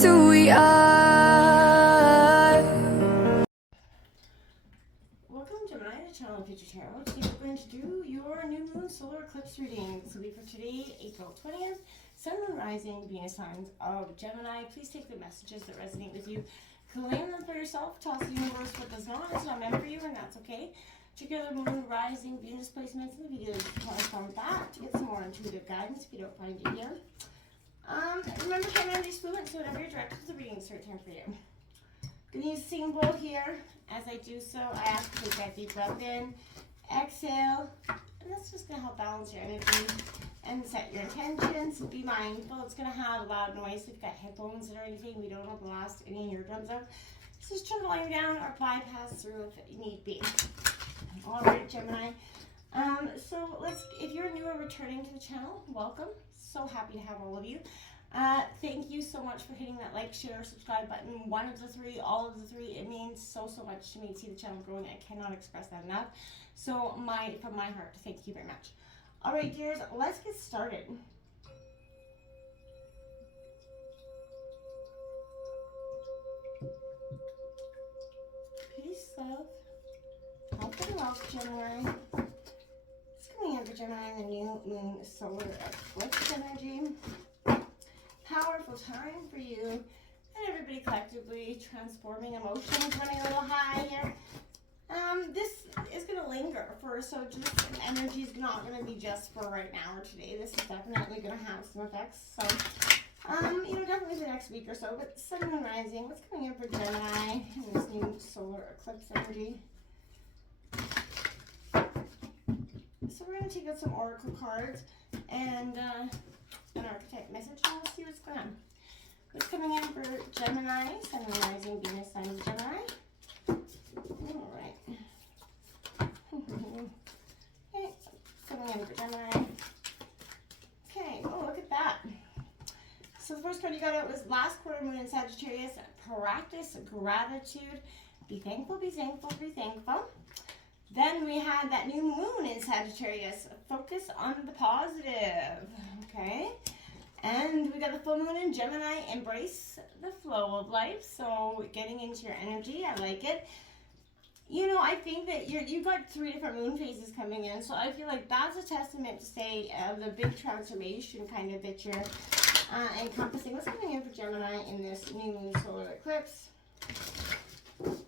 just who we are. Welcome Gemini, the channel of Future Tarot. Today we're going to do your new moon solar eclipse reading. This will be for today, April 20th. Sun, Moon, Rising, Venus signs of Gemini. Please take the messages that resonate with you, claim them for yourself. Tell the universe what does not. It's not meant for you, and that's okay. Check your other Moon, Rising, Venus placements in the video to correspond that to get some more intuitive guidance if you don't find it here. Remember, Gemini is fluent, so whatever you're directed to the reading, it's right time for you. I'm going to use singing bowl here. As I do so, I ask you to take that deep breath in, exhale, and that's just going to help balance your energy and set your intentions. Be mindful, it's going to have loud noise. If you've got headphones or anything, we don't want to blast any eardrums out. So just turn the volume down or bypass through if need be. All right, Gemini. So if you're new or returning to the channel, welcome. So happy to have all of you. Thank you so much for hitting that like, share, subscribe button. One of the three, all of the three. It means so much to me to see the channel growing. I cannot express that enough. So from my heart, thank you very much. All right, dears, let's get started. Peace, love. Health and wealth, Gemini. It's coming in for Gemini in the new moon solar eclipse energy. Powerful time for you and everybody collectively. Transforming emotions, running a little high here. This is going to linger for, so just energy is not going to be just for right now or today. This is definitely going to have some effects. So, definitely the next week or so. But Sun, Moon, Rising, what's coming in for Gemini in this new solar eclipse energy? So we're going to take out some oracle cards and an archetype message, and we'll see what's going on. What's coming in for Gemini, Sun, Moon, Rising, Venus sign of Gemini. All right. Okay, coming in for Gemini. Okay, oh, look at that. So the first card you got out was last quarter moon in Sagittarius. Practice gratitude. Be thankful, be thankful, be thankful. Then we had that new moon in Sagittarius. Focus on the positive. Okay. And we got the full moon in Gemini. Embrace the flow of life. So getting into your energy. I like it. You know, I think that you've got 3 different moon phases coming in. So I feel like that's a testament to say of the big transformation kind of that you're encompassing. What's coming in for Gemini in this new moon solar eclipse? What's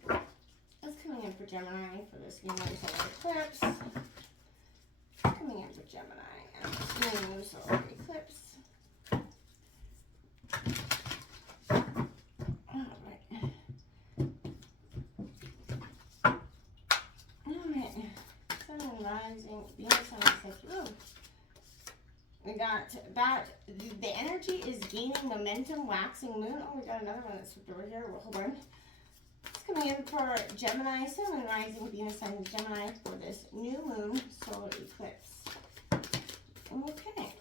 coming in for Gemini for this new moon solar eclipse? What's coming in for Gemini and this new moon solar eclipse? Rising, Venus sign of Sagittarius. We got that. The energy is gaining momentum, waxing moon. Oh, we got another one that's flipped over here. Well, hold on. It's coming in for Gemini, Sun, Moon, Rising, Venus sign of Gemini for this new moon solar eclipse. Okay.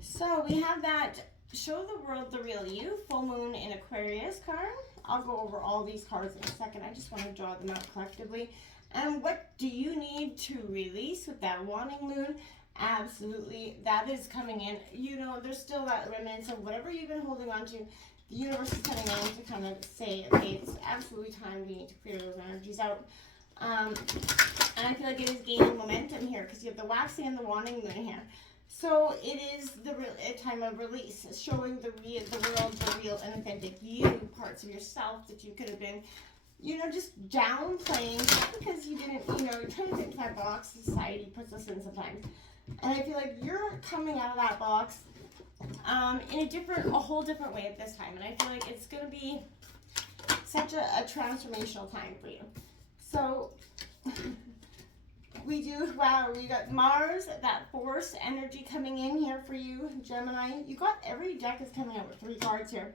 So we have that show the world the real you, full moon in Aquarius card. I'll go over all these cards in a second. I just want to draw them out collectively. And what do you need to release with that wanting moon? Absolutely, that is coming in. You know, there's still that remnants of whatever you've been holding on to. The universe is coming in to kind of say, okay, it's absolutely time we need to clear those energies out. And I feel like it is gaining momentum here because you have the waxing and the wanting moon here. So it is a time of release, showing the world the real and authentic you, parts of yourself that you could have been, just downplaying because you didn't, you're trying to fit into that box society puts us in sometimes. And I feel like you're coming out of that box in a whole different way at this time. And I feel like it's going to be such a transformational time for you. So we got Mars, that force energy coming in here for you, Gemini. You got every deck is coming out with 3 cards here.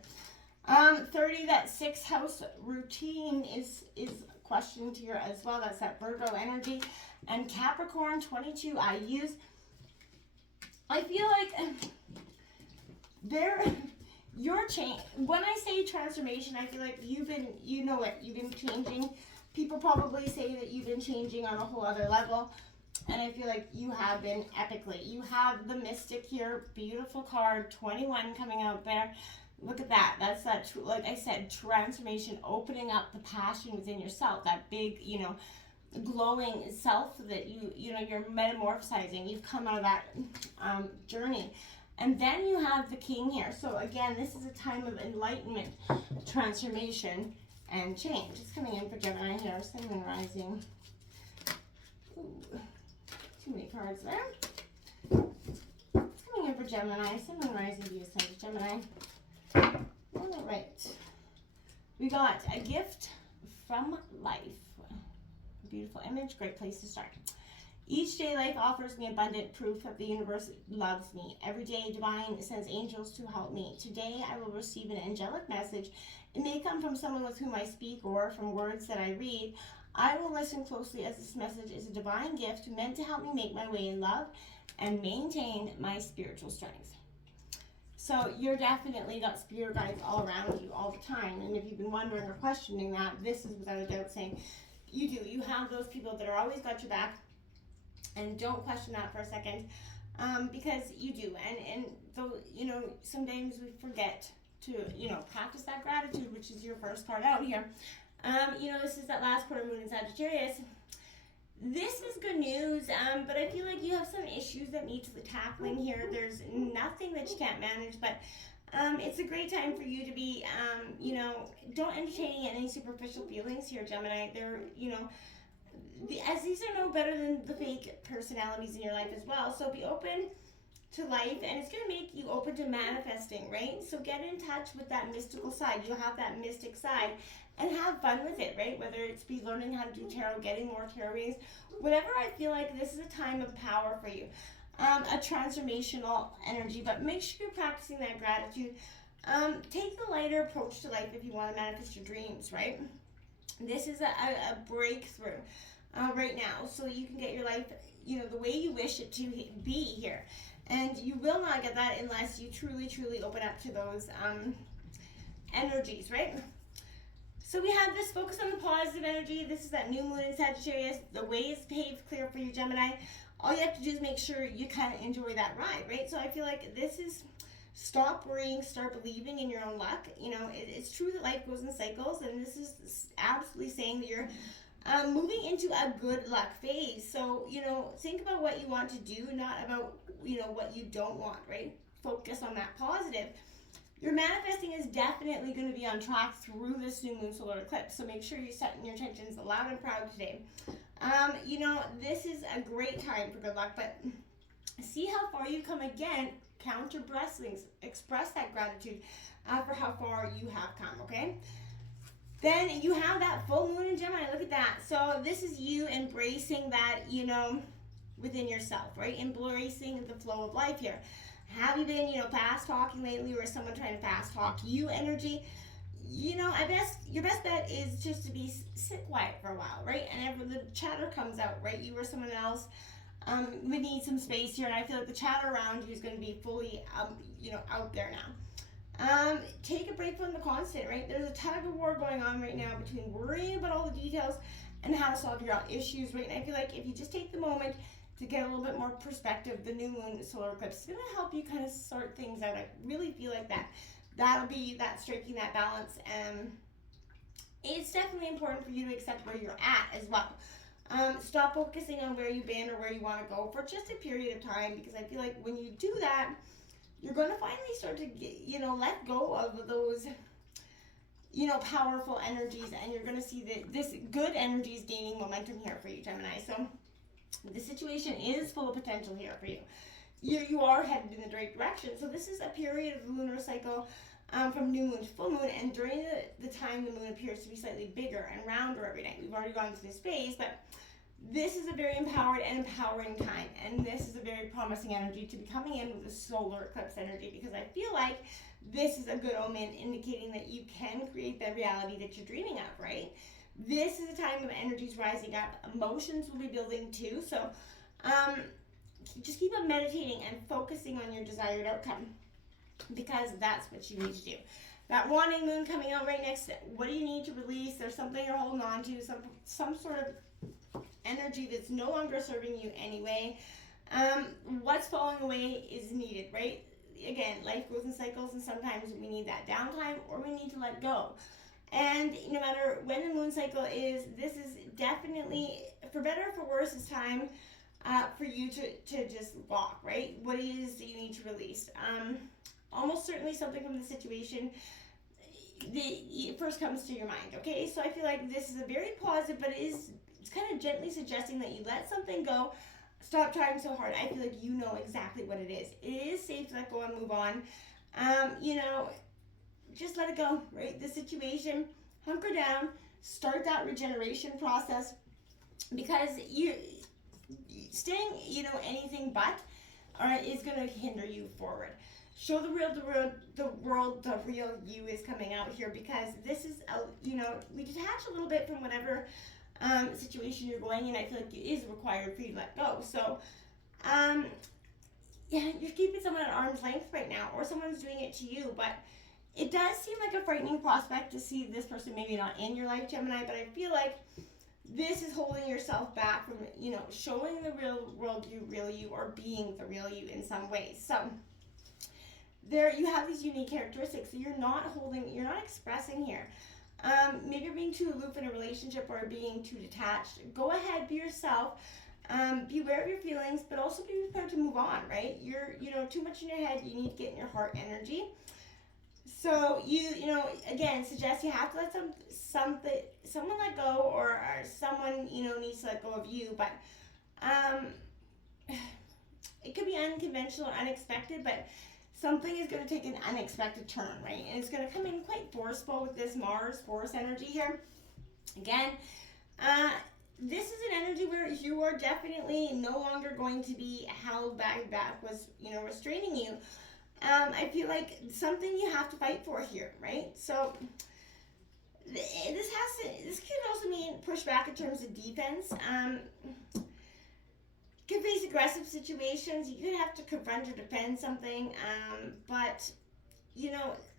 30, that 6th house routine is questioned here as well. That's that Virgo energy. And Capricorn 22, I feel like your change. When I say transformation, I feel like you've been changing. People probably say that you've been changing on a whole other level. and I feel like you have been epically. You have the Mystic here, beautiful card, 21 coming out there. Look at that. That's that, like I said, transformation, opening up the passion within yourself, that big, you know, glowing self that you know, you're metamorphosizing. You've come out of that journey. And then you have the King here. So again, this is a time of enlightenment, transformation, and change. It's coming in for Gemini here, Sun, Moon, Rising. Ooh, too many cards there. It's coming in for Gemini, Sun, Moon, Rising, Venus, Gemini. All right. We got a gift from life. Beautiful image, great place to start. Each day life offers me abundant proof that the universe loves me. Every day divine sends angels to help me. Today I will receive an angelic message. It may come from someone with whom I speak or from words that I read. I will listen closely as this message is a divine gift meant to help me make my way in love and maintain my spiritual strength. So you're definitely got spirit guides all around you all the time. And if you've been wondering or questioning that, this is without a doubt saying you do. You have those people that are always got your back. And don't question that for a second, because you do. And though, you know, sometimes we forget to, you know, practice that gratitude, which is your first card out here. You know, this is that last quarter moon in Sagittarius. This is good news, but I feel like you have some issues that need tackling here. There's nothing that you can't manage, but it's a great time for you to be, you know, don't entertain any superficial feelings here, Gemini. They're, you know, as these are no better than the fake personalities in your life as well. So be open to life, and it's going to make you open to manifesting, right? So get in touch with that mystical side. You'll have that mystic side and have fun with it, right? Whether it's be learning how to do tarot, getting more tarot readings, whatever. I feel like this is a time of power for you, a transformational energy, but make sure you're practicing that gratitude. Take the lighter approach to life if you want to manifest your dreams, right? This is a breakthrough right now, so you can get your life, you know, the way you wish it to be here. And you will not get that unless you truly open up to those energies, right? So we have this focus on the positive energy. This is that new moon in Sagittarius. The way is paved clear for you, Gemini. All you have to do is make sure you kind of enjoy that ride, right? So I feel like this is stop worrying, start believing in your own luck. You know, it's true that life goes in cycles, and this is absolutely saying that you're moving into a good luck phase. So, you know, think about what you want to do, not about, you know, what you don't want, right? Focus on that positive. Your manifesting is definitely going to be on track through this new moon solar eclipse. So make sure you're setting your intentions loud and proud today. You know, this is a great time for good luck, but see how far you come again. Count your blessings. Express that gratitude for how far you have come, okay? Then you have that full moon in Gemini. Look at that. So this is you embracing that, you know, within yourself, right? Embracing the flow of life here. Have you been, you know, fast talking lately, or is someone trying to fast talk you energy? You know, your best bet is just to be sit quiet for a while, right? And the chatter comes out, right? You or someone else would need some space here, and I feel like the chatter around you is going to be fully, you know, out there now. Take a break from the constant, right? There's a tug of war going on right now between worrying about all the details and how to solve your issues, right? And I feel like if you just take the moment to get a little bit more perspective, the new moon solar eclipse is going to help you kind of sort things out. I really feel like that'll be that striking that balance. It's definitely important for you to accept where you're at as well. Stop focusing on where you've been or where you want to go for just a period of time, because I feel like when you do that, you're going to finally start to get, you know, let go of those, you know, powerful energies, and you're going to see that this good energy is gaining momentum here for you, Gemini. So the situation is full of potential here for you. You are headed in the right direction. So this is a period of the lunar cycle from new moon to full moon, and during the time the moon appears to be slightly bigger and rounder every night. We've already gone through this phase, but this is a very empowered and empowering time, and this is a very promising energy to be coming in with the solar eclipse energy, because I feel like this is a good omen indicating that you can create the reality that you're dreaming of, right? This is a time of energies rising up. Emotions will be building too, so just keep on meditating and focusing on your desired outcome, because that's what you need to do. That wanting moon coming out right next to, what do you need to release? There's something you're holding on to, some sort of energy that's no longer serving you anyway. What's falling away is needed, right? Again, life goes in cycles, and sometimes we need that downtime or we need to let go. And no matter when the moon cycle is, this is definitely, for better or for worse, it's time for you to just walk, right? What it is that you need to release. Almost certainly something from the situation it first comes to your mind, okay? So I feel like this is a very positive, but it's kind of gently suggesting that you let something go. Stop trying so hard. I feel like you know exactly what it is. It is safe to let go and move on. Just let it go, right? The situation, hunker down, start that regeneration process, because you staying, anything but, is going to hinder you forward. Show the world the real you is coming out here, because this is, we detach a little bit from whatever situation you're going in. I feel like it is required for you to let go. So, you're keeping someone at arm's length right now, or someone's doing it to you, but it does seem like a frightening prospect to see this person maybe not in your life, Gemini, but I feel like this is holding yourself back from, showing the real world you, real you, or being the real you in some ways. So, there you have these unique characteristics that you're not expressing here. Maybe you're being too aloof in a relationship or being too detached. Go ahead, be yourself. Be aware of your feelings, but also be prepared to move on, right? You're, too much in your head. You need to get in your heart energy. So again, suggest you have to let someone let go, or someone, needs to let go of you. But it could be unconventional or unexpected, but something is going to take an unexpected turn, right? And it's going to come in quite forceful with this Mars force energy here. Again, this is an energy where you are definitely no longer going to be held back was, restraining you. I feel like something you have to fight for here, right? So this could also mean push back in terms of defense. Could face aggressive situations. You could have to confront or defend something, but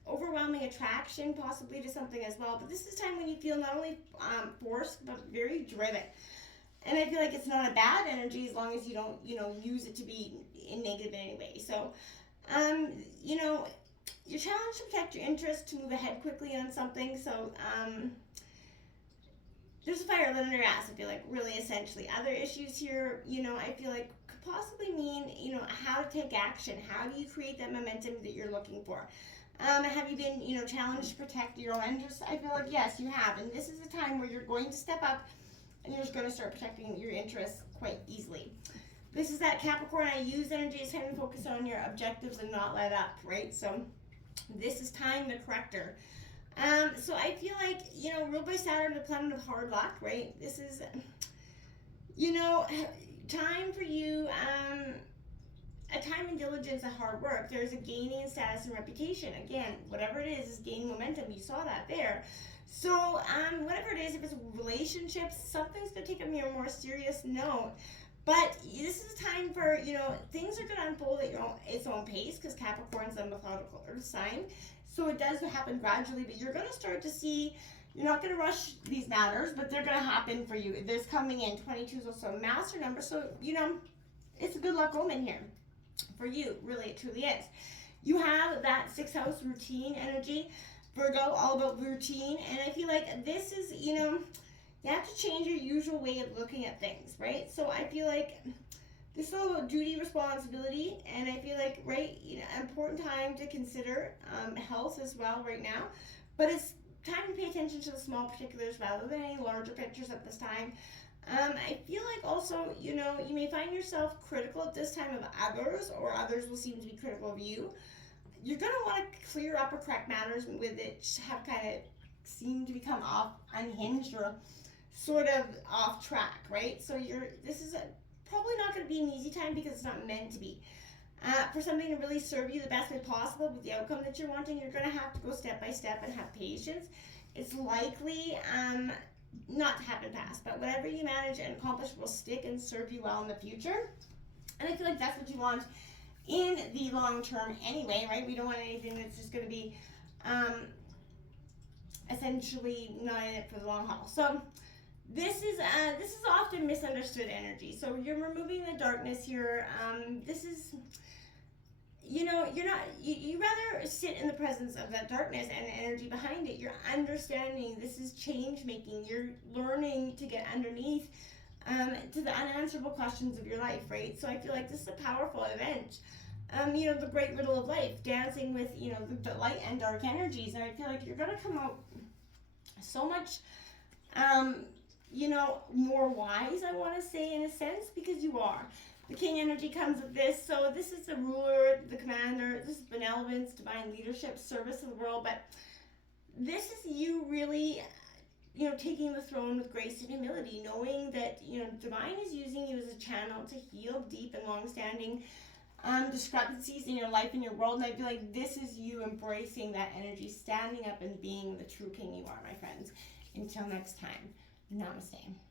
overwhelming attraction possibly to something as well. But this is a time when you feel not only forced but very driven, and I feel like it's not a bad energy as long as you don't use it to be in negative in any way. So you're challenged to protect your interest, to move ahead quickly on something. So there's a fire lit under your ass, I feel like, really, essentially. Other issues here, I feel like could possibly mean, how to take action. How do you create that momentum that you're looking for? Have you been, challenged to protect your own interests? I feel like, yes, you have. And this is a time where you're going to step up and you're just going to start protecting your interests quite easily. This is that Capricorn, I use energy as time to focus on your objectives and not let up, right? So this is time the corrector. So I feel like, ruled by Saturn, the planet of hard luck, right? This is, time for you, a time in diligence and hard work. There's a gaining in status and reputation. Again, whatever it is gaining momentum. You saw that there. So, whatever it is, if it's relationships, something's going to take a more serious note. But this is a time for, things are going to unfold at its own pace, because Capricorn's a methodical earth sign. So it does happen gradually, but you're going to start to see, you're not going to rush these matters, but they're going to happen for you. There's coming in. 22 is also a master number, so, it's a good luck omen here for you. Really, it truly is. You have that 6th house routine energy. Virgo, all about routine, and I feel like this is, you have to change your usual way of looking at things, right? So I feel like this is all about duty, responsibility, and I feel like, right, important time to consider health as well right now. But it's time to pay attention to the small particulars rather than any larger pictures at this time. I feel like also, you may find yourself critical at this time of others, or others will seem to be critical of you. You're going to want to clear up or correct matters with it have kind of seemed to become unhinged or sort of off track, right? So this is probably not going to be an easy time, because it's not meant to be. For something to really serve you the best way possible with the outcome that you're wanting, you're going to have to go step by step and have patience. It's likely not to happen fast, but whatever you manage and accomplish will stick and serve you well in the future. And I feel like that's what you want in the long term anyway, right? We don't want anything that's just going to be essentially not in it for the long haul. So this is often misunderstood energy. So you're removing the darkness here. This is, you know, you rather sit in the presence of that darkness and the energy behind it. You're understanding this is change making. You're learning to get underneath to the unanswerable questions of your life, right? So I feel like this is a powerful event. You know, the great riddle of life, dancing with, you know, the light and dark energies. And I feel like you're going to come out so much, you know, more wise, I want to say, in a sense, because you are. The king energy comes with this. So this is the ruler, the commander. This is benevolence, divine leadership, service of the world. But this is you really, you know, taking the throne with grace and humility, knowing that, you know, divine is using you as a channel to heal deep and long-standing discrepancies in your life and your world. And I feel like this is you embracing that energy, standing up and being the true king you are, my friends. Until next time, namaste.